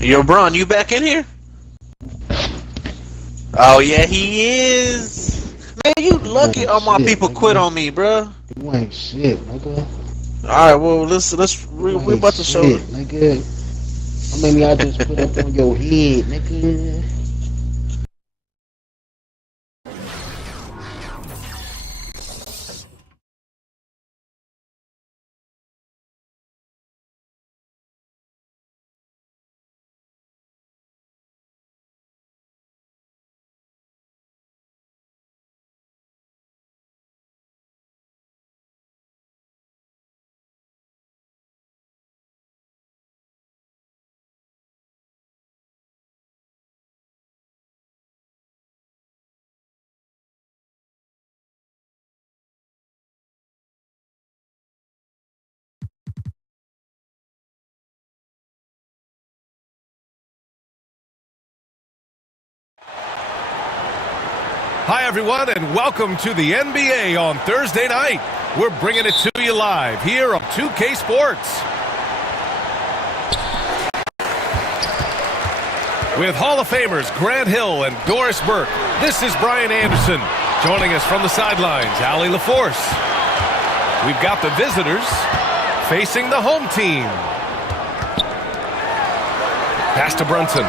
Yo, Bron, you back in here? Oh yeah, he is. Man, you lucky all my people quit on me, bro. You ain't shit, nigga. All right, well we're about to show. Nigga. How many I just put up on your head, nigga? Hi, everyone, and welcome to the NBA on Thursday night. We're bringing it to you live here on 2K Sports. With Hall of Famers Grant Hill and Doris Burke, this is Brian Anderson. Joining us from the sidelines, Allie LaForce. We've got the visitors facing the home team. Pass to Brunson.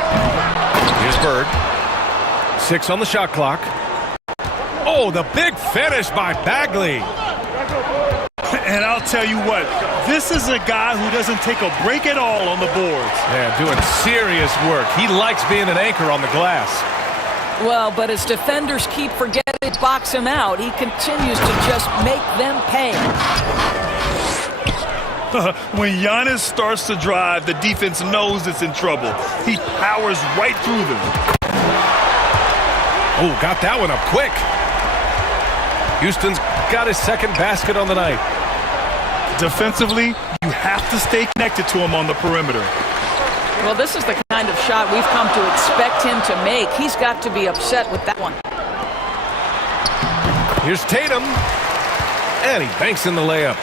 Here's Bird. 6 on the shot clock. Oh, the big finish by Bagley. And I'll tell you what, this is a guy who doesn't take a break at all on the boards. Yeah, doing serious work. He likes being an anchor on the glass. Well, but as defenders keep forgetting to box him out, he continues to just make them pay. When Giannis starts to drive, the defense knows it's in trouble. He powers right through them. Oh, got that one up quick. Houston's got his second basket on the night. Defensively, you have to stay connected to him on the perimeter. Well, this is the kind of shot we've come to expect him to make. He's got to be upset with that one. Here's Tatum. And he banks in the layup.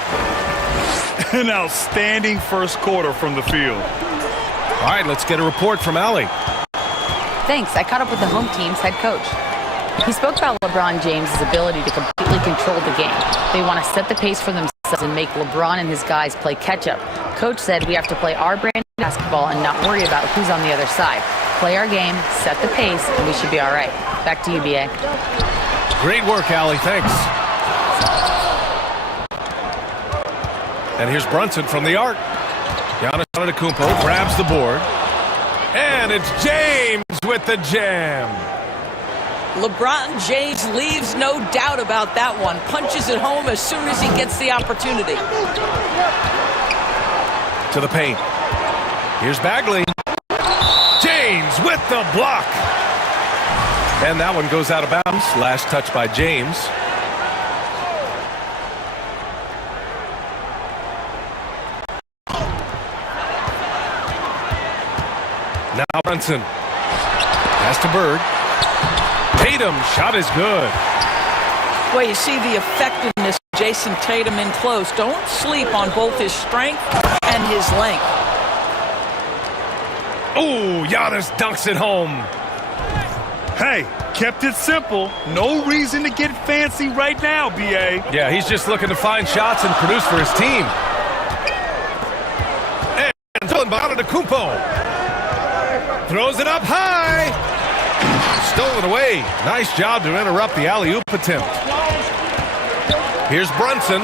An outstanding first quarter from the field. All right, let's get a report from Allie. Thanks. I caught up with the home team's head coach. He spoke about LeBron James' ability to completely control the game. They want to set the pace for themselves and make LeBron and his guys play catch-up. Coach said we have to play our brand of basketball and not worry about who's on the other side. Play our game, set the pace, and we should be all right. Back to you, B.A. Great work, Allie. Thanks. And here's Brunson from the arc. Giannis Antetokounmpo grabs the board. And it's James with the jam. LeBron James leaves no doubt about that one. Punches it home as soon as he gets the opportunity. To the paint. Here's Bagley. James with the block. And that one goes out of bounds. Last touch by James. Now Brunson. Pass to Bird. Tatum, shot is good. Well, you see the effectiveness of Jason Tatum in close. Don't sleep on both his strength and his length. Oh, Giannis dunks it home. Hey, kept it simple. No reason to get fancy right now, B.A. Yeah, he's just looking to find shots and produce for his team. And stolen by Antetokounmpo. Throws it up high. Stolen away. Nice job to interrupt the alley-oop attempt. Here's Brunson.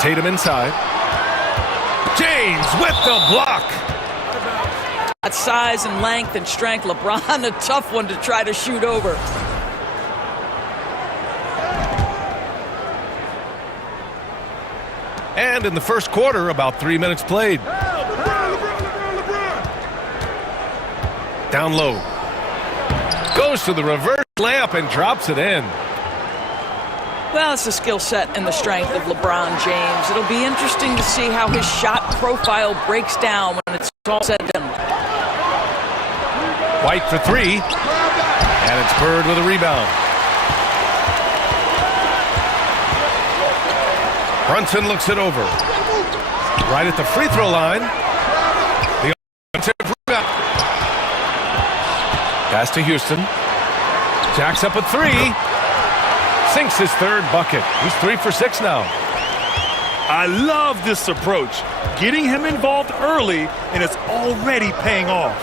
Tatum inside. James with the block. At size and length and strength, LeBron, a tough one to try to shoot over. And in the first quarter, about 3 minutes played. Down low. Goes to the reverse layup and drops it in. Well, it's the skill set and the strength of LeBron James. It'll be interesting to see how his shot profile breaks down when it's all said and done. White for three. And it's Bird with a rebound. Brunson looks it over. Right at the free throw line. The offensive rebound. Pass to Houston. Jacks up a three. Sinks his third bucket. He's 3 for 6 now. I love this approach. Getting him involved early, and it's already paying off.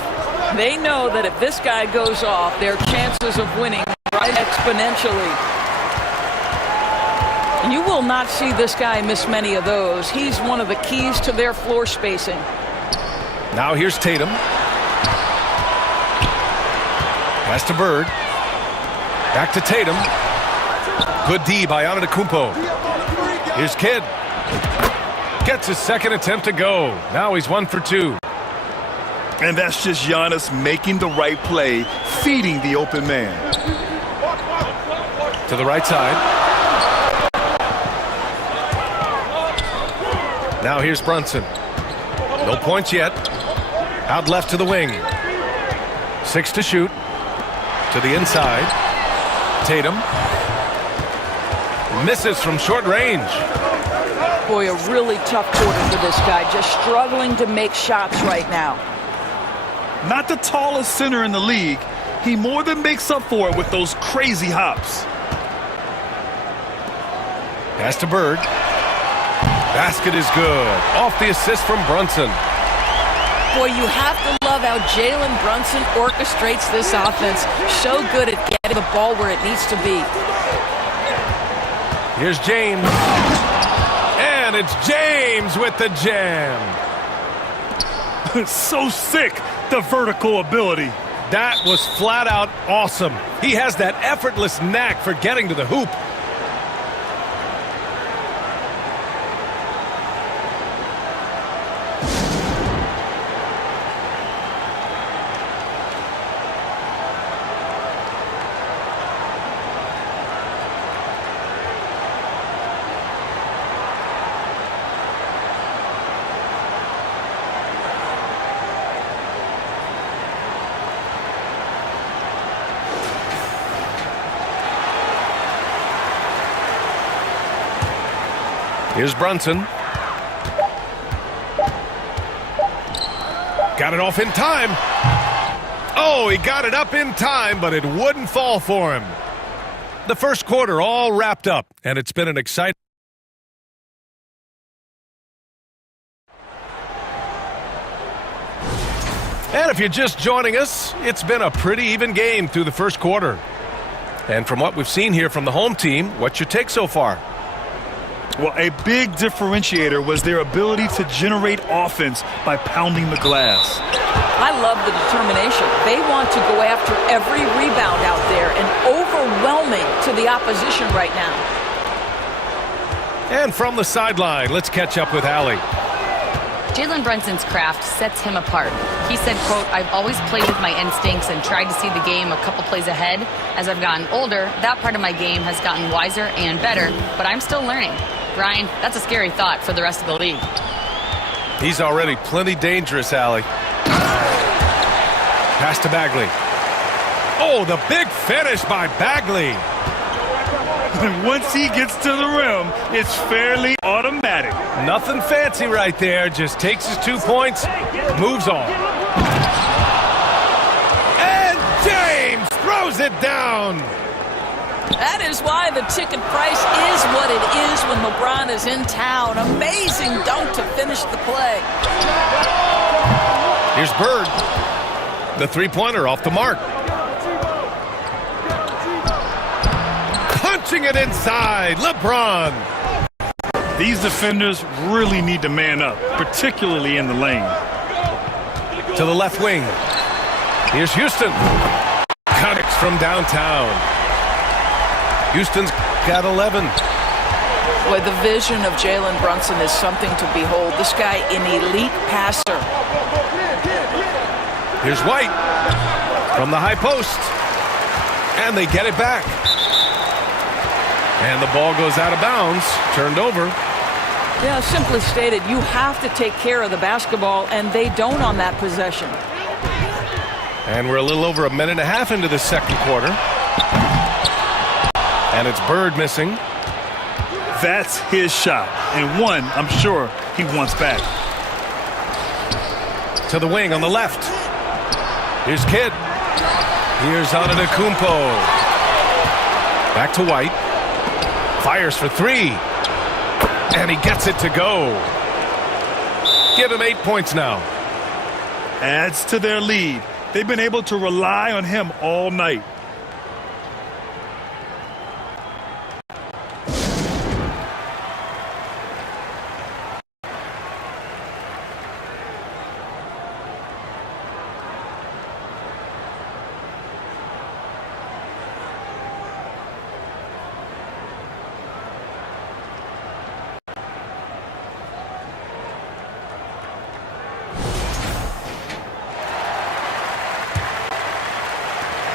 They know that if this guy goes off, their chances of winning rise exponentially. You will not see this guy miss many of those. He's one of the keys to their floor spacing. Now here's Tatum. Pass to Bird. Back to Tatum. Good D by Antetokounmpo. Here's Kidd. Gets his second attempt to go. Now he's 1 for 2. And that's just Giannis making the right play, feeding the open man. To the right side. Now here's Brunson. No points yet. Out left to the wing. 6 to shoot. To the inside. Tatum. Misses from short range. Boy, a really tough quarter for this guy. Just struggling to make shots right now. Not the tallest center in the league. He more than makes up for it with those crazy hops. Pass to Bird. Basket is good. Off the assist from Brunson. Boy, you have to love how Jalen Brunson orchestrates this offense. So good at getting the ball where it needs to be. Here's James. And it's James with the jam. So sick, the vertical ability. That was flat out awesome. He has that effortless knack for getting to the hoop. Here's Brunson. Got it off in time. Oh, he got it up in time, but it wouldn't fall for him. The first quarter all wrapped up, and it's been an exciting... And if you're just joining us, it's been a pretty even game through the first quarter. And from what we've seen here from the home team, what's your take so far? Well, a big differentiator was their ability to generate offense by pounding the glass. I love the determination. They want to go after every rebound out there and overwhelming to the opposition right now. And from the sideline, let's catch up with Allie. Jalen Brunson's craft sets him apart. He said, quote, "I've always played with my instincts and tried to see the game a couple plays ahead. As I've gotten older, that part of my game has gotten wiser and better, but I'm still learning." Brian, that's a scary thought for the rest of the league. He's already plenty dangerous, Allie. Pass to Bagley. Oh, the big finish by Bagley. And once he gets to the rim, it's fairly automatic. Nothing fancy right there. Just takes his 2 points, moves on. And James throws it down. That is why the ticket price is what it is when LeBron is in town. Amazing dunk to finish the play. Here's Bird. The three-pointer off the mark. Punching it inside. LeBron. These defenders really need to man up, particularly in the lane. To the left wing. Here's Houston. Connects from downtown. Houston's got 11. Boy, the vision of Jalen Brunson is something to behold. This guy, an elite passer. Here's White from the high post. And they get it back. And the ball goes out of bounds, turned over. Yeah, simply stated, you have to take care of the basketball, and they don't on that possession. And we're a little over a minute and a half into the second quarter. And it's Bird missing. That's his shot, and one I'm sure he wants back. To the wing on the left. Here's Kidd. Here's Antetokounmpo. Back to White. Fires for three. And he gets it to go. Give him 8 points now. Adds to their lead. They've been able to rely on him all night.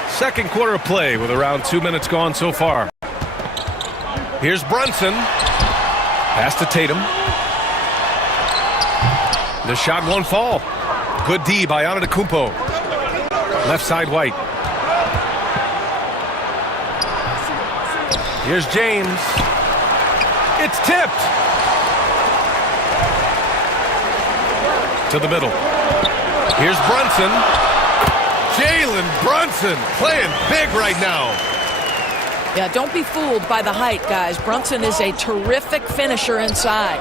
Second quarter of play with around 2 minutes gone so far. Here's Brunson. Pass to Tatum. The shot won't fall. Good D by Antetokounmpo. Left side White. Here's James. It's tipped. To the middle. Here's Brunson. Jalen Brunson playing big right now. Yeah, don't be fooled by the height, guys. Brunson is a terrific finisher inside.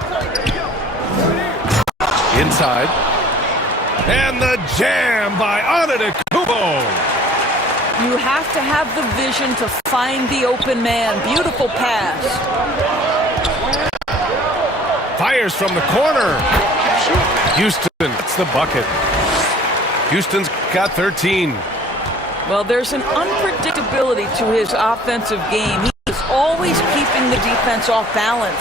Inside. And the jam by Antetokounmpo. You have to have the vision to find the open man. Beautiful pass. Fires from the corner. Houston gets the bucket. Houston's got 13. Well, there's an unpredictability to his offensive game. He is always keeping the defense off balance.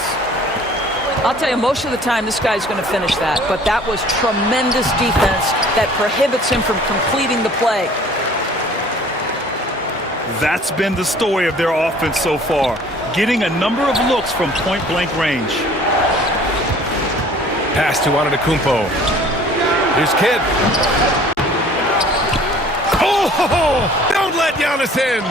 I'll tell you, most of the time this guy's going to finish that, but that was tremendous defense that prohibits him from completing the play. That's been the story of their offense so far, getting a number of looks from point-blank range. Pass to Antetokounmpo. Here's Kidd. Oh, don't let Giannis in.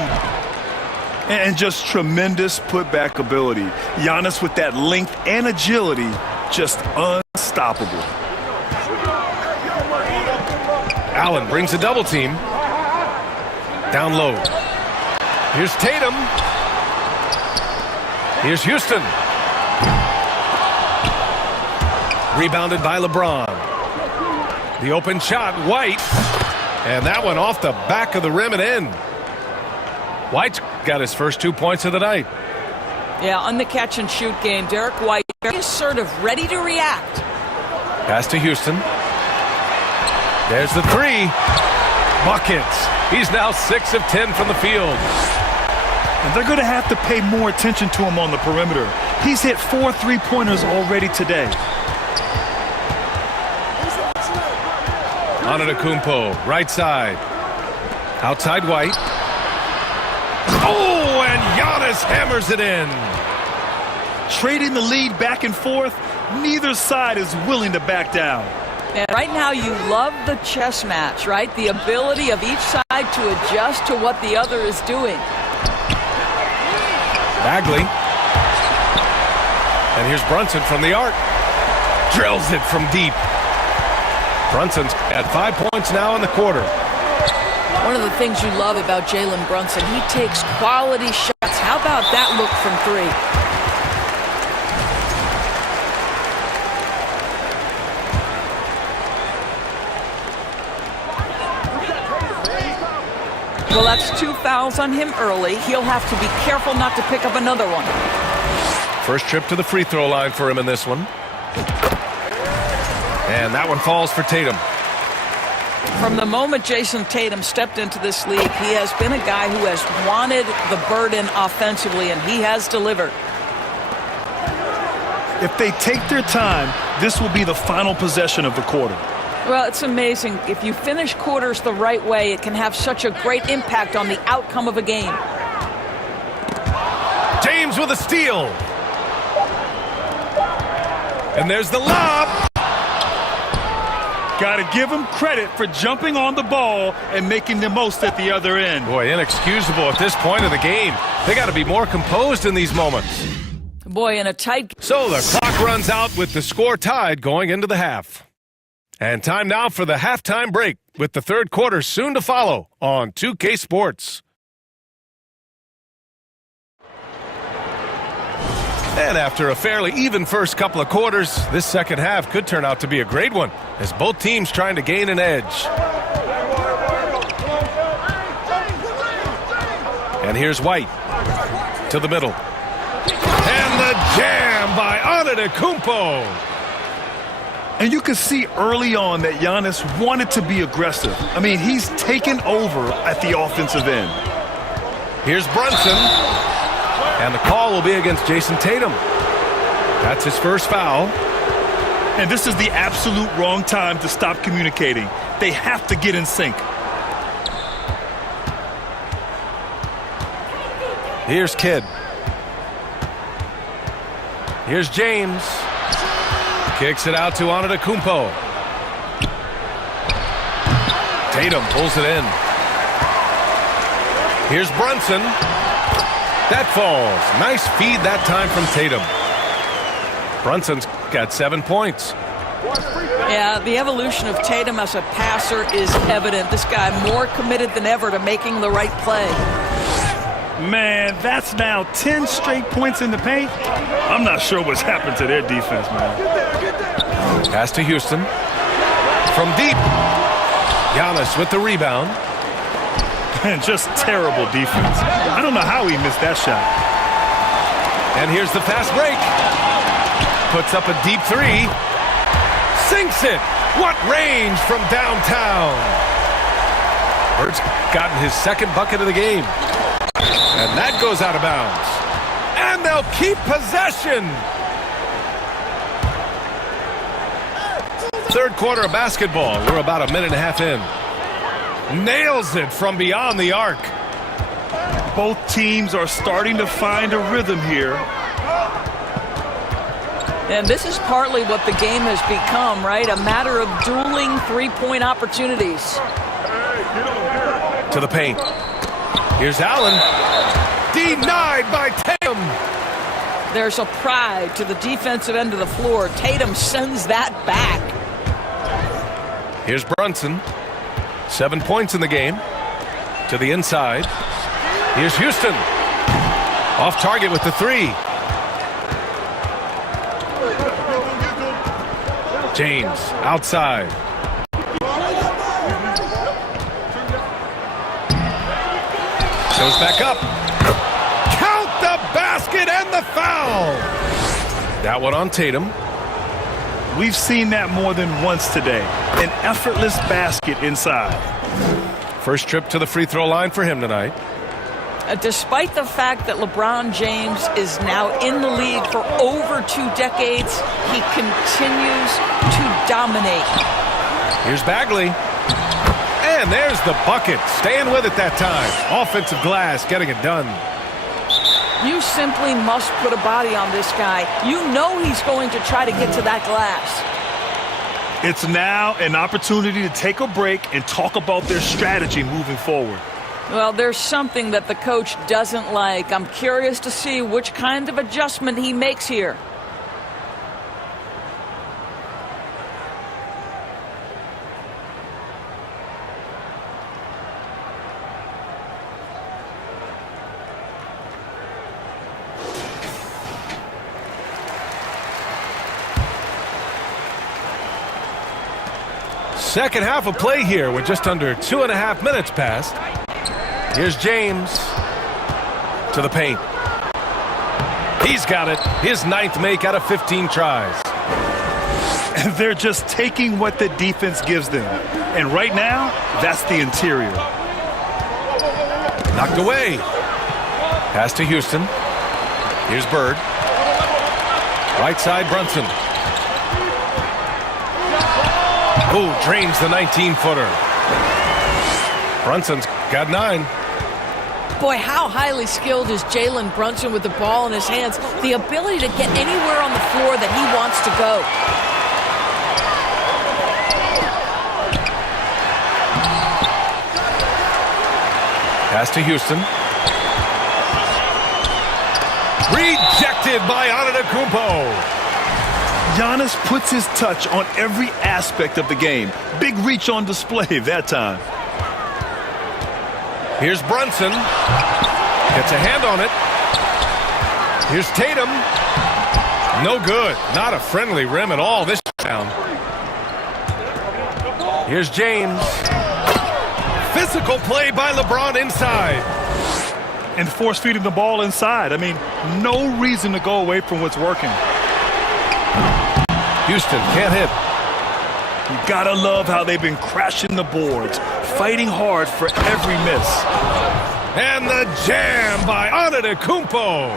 And just tremendous putback ability. Giannis with that length and agility, just unstoppable. Allen brings a double team. Down low. Here's Tatum. Here's Houston. Rebounded by LeBron. The open shot, White. And that one off the back of the rim and in. White's got his first 2 points of the night. Yeah, on the catch-and-shoot game, Derek White, very assertive, ready to react. Pass to Houston. There's the three. Buckets. He's now 6 of 10 from the field. And they're going to have to pay more attention to him on the perimeter. He's hit 4 3-pointers already today. Antetokounmpo, right side. Outside White. Oh, and Giannis hammers it in. Trading the lead back and forth, neither side is willing to back down. And right now you love the chess match, right? The ability of each side to adjust to what the other is doing. Bagley. And here's Brunson from the arc. Drills it from deep. Brunson's at 5 points now in the quarter. One of the things you love about Jalen Brunson, he takes quality shots. How about that look from three? Well, that's 2 fouls on him early. He'll have to be careful not to pick up another one. First trip to the free throw line for him in this one. And that one falls for Tatum. From the moment Jason Tatum stepped into this league, he has been a guy who has wanted the burden offensively, and he has delivered. If they take their time, this will be the final possession of the quarter. Well, it's amazing. If you finish quarters the right way, it can have such a great impact on the outcome of a game. James with a steal. And there's the lob. Got to give him credit for jumping on the ball and making the most at the other end. Boy, inexcusable at this point of the game. They got to be more composed in these moments. Boy, in a tight... So the clock runs out with the score tied going into the half. And time now for the halftime break with the third quarter soon to follow on 2K Sports. And after a fairly even first couple of quarters, this second half could turn out to be a great one as both teams trying to gain an edge. And here's White to the middle. And the jam by Antetokounmpo. And you could see early on that Giannis wanted to be aggressive. I mean, he's taken over at the offensive end. Here's Brunson. And the call will be against Jason Tatum. That's his first foul. And this is the absolute wrong time to stop communicating. They have to get in sync. Here's Kidd. Here's James. Kicks it out to Antetokounmpo. Tatum pulls it in. Here's Brunson. That falls. Nice feed that time from Tatum. Brunson's got 7 points. Yeah, the evolution of Tatum as a passer is evident. This guy more committed than ever to making the right play. Man, that's now 10 straight points in the paint. I'm not sure what's happened to their defense, man. Pass to Houston. From deep. Giannis with the rebound. And just terrible defense. I don't know how he missed that shot. And here's the fast break. Puts up a deep three. Sinks it. What range from downtown. Bird's gotten his second bucket of the game. And that goes out of bounds. And they'll keep possession. Third quarter of basketball. We're about a minute and a half in. Nails it from beyond the arc. Both teams are starting to find a rhythm here. And this is partly what the game has become, right? A matter of dueling three-point opportunities. To the paint. Here's Allen. Denied by Tatum. There's a pride to the defensive end of the floor. Tatum sends that back. Here's Brunson. 7 points in the game. To the inside. Here's Houston. Off target with the three. James outside. Goes back up. Count the basket and the foul. That one on Tatum. We've seen that more than once today. An effortless basket inside. First trip to the free throw line for him tonight. Despite the fact that LeBron James is now in the league for over 2 decades, he continues to dominate. Here's Bagley. And there's the bucket. Staying with it that time. Offensive glass, getting it done. You simply must put a body on this guy. You know he's going to try to get to that glass. It's now an opportunity to take a break and talk about their strategy moving forward. Well, there's something that the coach doesn't like. I'm curious to see which kind of adjustment he makes here. Second half of play here with just under 2.5 minutes passed. Here's James to the paint. He's got it. His 9th make out of 15 tries. They're just taking what the defense gives them. And right now, that's the interior. Knocked away. Pass to Houston. Here's Bird. Right side, Brunson. Oh, drains the 19-footer. Brunson's got 9. Boy, how highly skilled is Jalen Brunson with the ball in his hands. The ability to get anywhere on the floor that he wants to go. Pass to Houston. Rejected by Antetokounmpo. Giannis puts his touch on every aspect of the game. Big reach on display that time. Here's Brunson. Gets a hand on it. Here's Tatum. No good. Not a friendly rim at all this round. Here's James. Physical play by LeBron inside. And force feeding the ball inside. I mean, no reason to go away from what's working. Houston can't hit. You gotta love how they've been crashing the boards, fighting hard for every miss. And the jam by Antetokounmpo.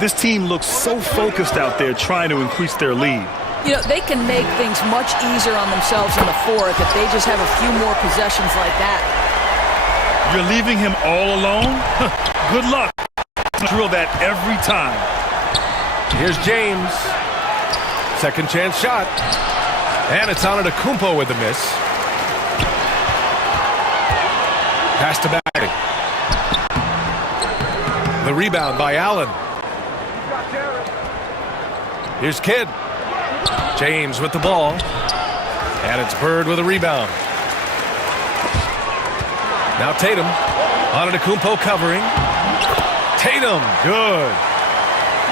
This team looks so focused out there trying to increase their lead. You know, they can make things much easier on themselves in the fourth if they just have a few more possessions like that. You're leaving him all alone? Good luck. Drill that every time. Here's James. Second chance shot. And it's Antetokounmpo with the miss. Pass to Bagley. The rebound by Allen. Here's Kidd. James with the ball. And it's Bird with a rebound. Now Tatum. Antetokounmpo covering. Tatum, good.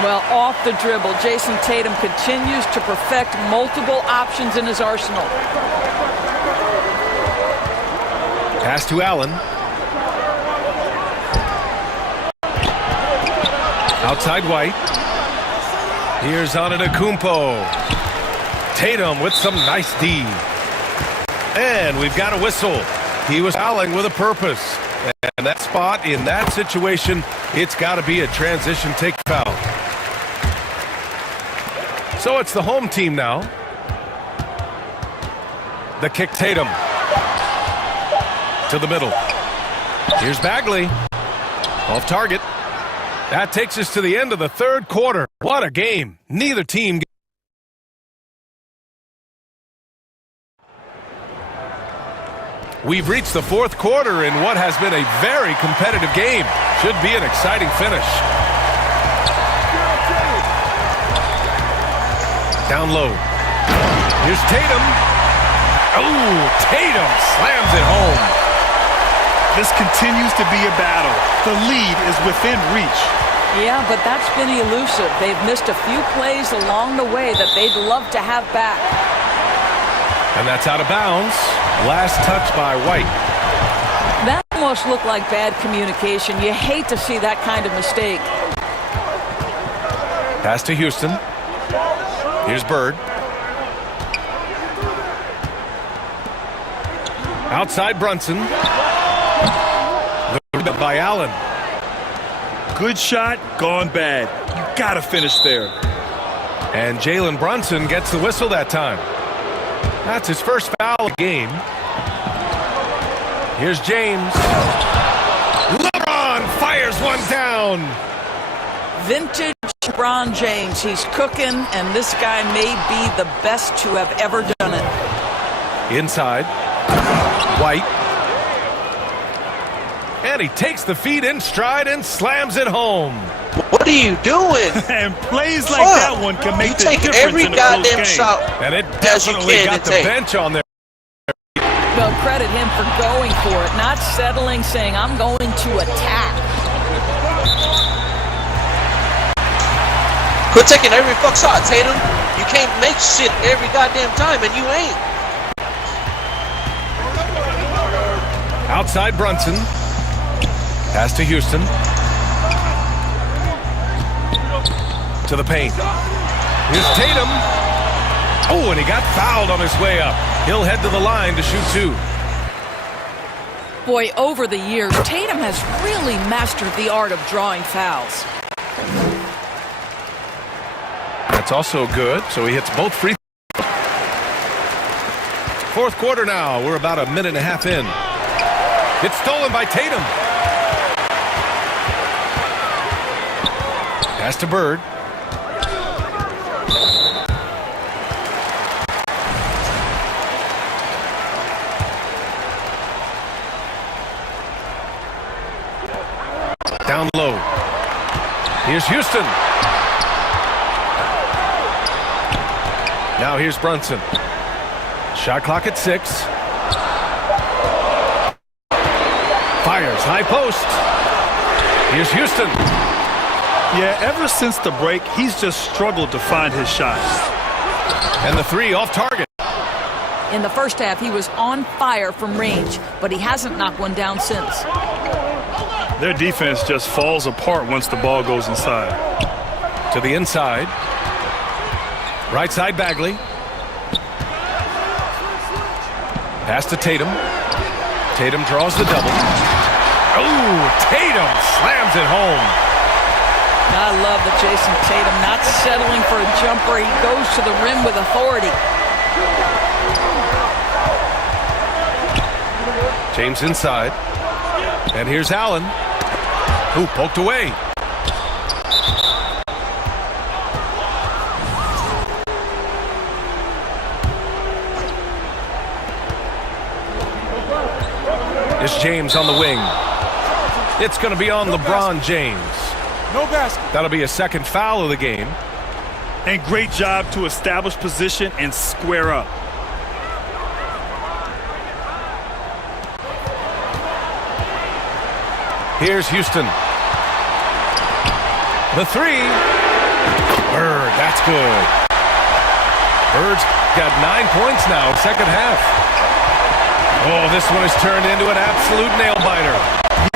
Well, off the dribble, Jason Tatum continues to perfect multiple options in his arsenal. Pass to Allen. Outside White. Here's Antetokounmpo. Tatum with some nice D. And we've got a whistle. He was fouling with a purpose. And that spot in that situation, it's got to be a transition take foul. So it's the home team now. The kick, Tatum. To the middle. Here's Bagley. Off target. That takes us to the end of the third quarter. What a game. Neither team. We've reached the fourth quarter in what has been a very competitive game. Should be an exciting finish. Down low. Here's Tatum. Oh, Tatum slams it home. This continues to be a battle. The lead is within reach. Yeah, but that's been elusive. They've missed a few plays along the way that they'd love to have back. And that's out of bounds. Last touch by White. That almost looked like bad communication. You hate to see that kind of mistake. Pass to Houston. Here's Bird. Outside Brunson. By Allen. Good shot, gone bad. You gotta finish there. And Jalen Brunson gets the whistle that time. That's his first foul of the game. Here's James. LeBron fires one down. Vintage LeBron James. He's cooking, and this guy may be the best to have ever done it. Inside. White. And he takes the feed in stride and slams it home. What are you doing? And plays like that one can make the take difference every in a close goddamn game. shot. And it As you definitely can got to the take. bench on there. Well, credit him for going for it, not settling, saying, I'm going to attack. Quit taking every fuck shot, Tatum. You can't make shit every goddamn time, and you ain't. Outside Brunson. Pass to Houston. To the paint. Here's Tatum. Oh, and he got fouled on his way up. He'll head to the line to shoot two. Boy, over the years, Tatum has really mastered the art of drawing fouls. That's also good, so he hits both free throws. Fourth quarter now. We're about a minute and a half in. It's stolen by Tatum. Pass to Bird. Down low. Here's Houston. Now here's Brunson. Shot clock at 6. Fires high post. Here's Houston. Yeah, ever since the break, he's just struggled to find his shot. And the 3 off target. In the first half, he was on fire from range, but he hasn't knocked one down since. Their defense just falls apart once the ball goes inside. To the inside. Right side Bagley. Pass to Tatum. Tatum draws the double. Oh, Tatum slams it home. I love that Jason Tatum not settling for a jumper. He goes to the rim with authority. James inside. And here's Allen, who poked away. It's James on the wing. It's going to be on LeBron James. No basket. That'll be a second foul of the game. And great job to establish position and square up. Here's Houston. The 3. Bird, that's good. Bird's got 9 points now, second half. Oh, this one has turned into an absolute nail-biter.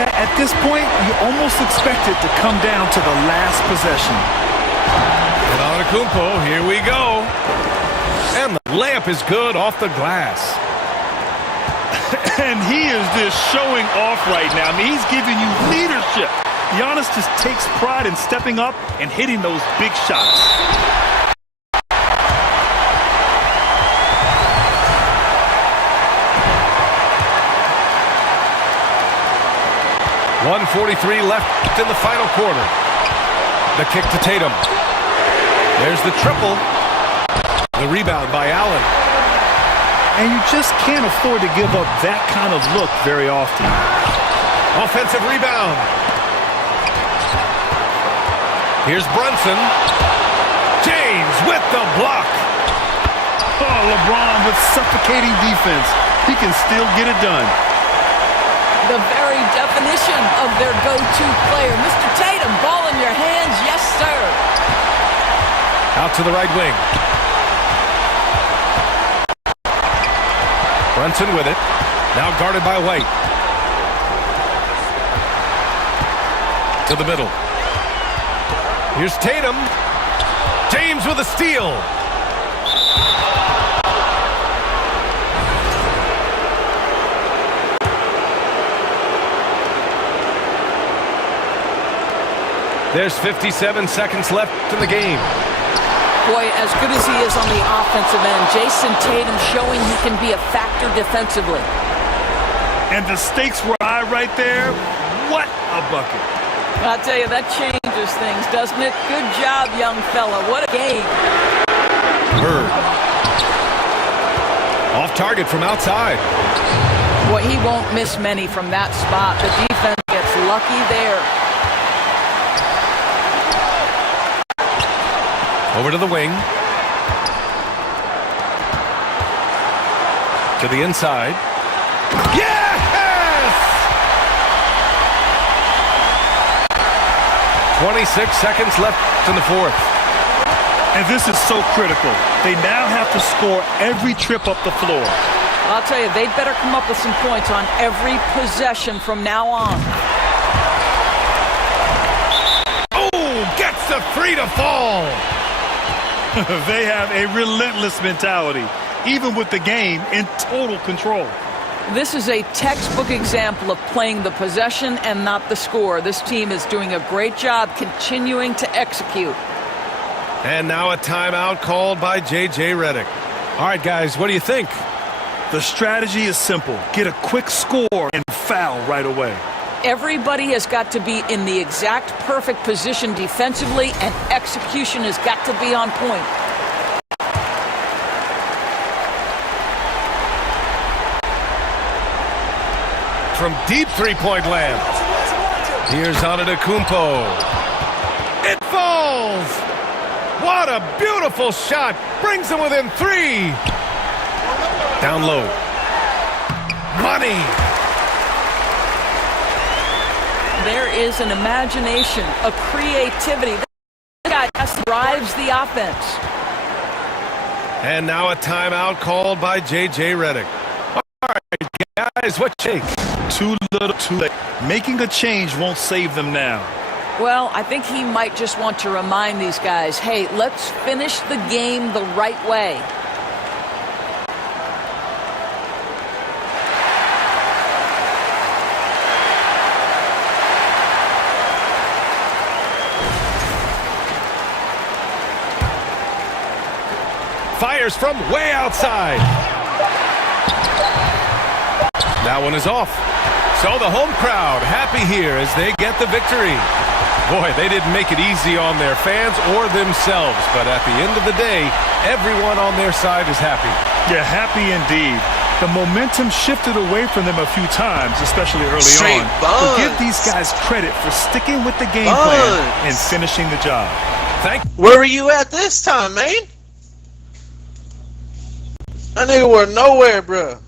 Yeah, at this point, you almost expect it to come down to the last possession. And Antetokounmpo, here we go. And the layup is good off the glass. And he is just showing off right now. I mean, he's giving you leadership. Giannis just takes pride in stepping up and hitting those big shots. .143 left in the final quarter. The kick to Tatum. There's the triple. The rebound by Allen. And you just can't afford to give up that kind of look very often. Offensive rebound. Here's Brunson. James with the block. Oh, LeBron with suffocating defense. He can still get it done. The very definition of their go-to player. Mr. Tatum, ball in your hands. Yes, sir. Out to the right wing. Brunson with it. Now guarded by White. To the middle. Here's Tatum. James with a steal. There's 57 seconds left in the game. Boy, as good as he is on the offensive end, Jason Tatum showing he can be a factor defensively. And the stakes were high right there. What a bucket. I'll tell you, that changes things, doesn't it? Good job, young fella. What a game. Bird. Off target from outside. Boy, he won't miss many from that spot. The defense gets lucky there. Over to the wing. To the inside. Yes! 26 seconds left in the fourth. And this is so critical. They now have to score every trip up the floor. I'll tell you, they'd better come up with some points on every possession from now on. Oh, gets the 3 to fall. They have a relentless mentality, even with the game in total control. This is a textbook example of playing the possession and not the score. This team is doing a great job continuing to execute. And now a timeout called by J.J. Redick. All right, guys, what do you think? The strategy is simple. Get a quick score and foul right away. Everybody has got to be in the exact perfect position defensively, and execution has got to be on point. From deep three-point land. Here's Antetokounmpo. It falls! What a beautiful shot! Brings them within 3. Down low. Money! There is an imagination, a creativity. This guy drives the offense. And now a timeout called by J.J. Redick. All right, guys, what you take? Too little, too late. Making a change won't save them now. Well, I think he might just want to remind these guys, hey, let's finish the game the right way. Fires from way outside. That one is off. So the home crowd happy here as they get the victory. Boy, they didn't make it easy on their fans or themselves, but at the end of the day, everyone on their side is happy. Yeah, happy indeed. The momentum shifted away from them a few times, especially early Straight on. buns. But give these guys credit for sticking with the game plan and finishing the job. Where were you at this time, man? That nigga were nowhere, bro.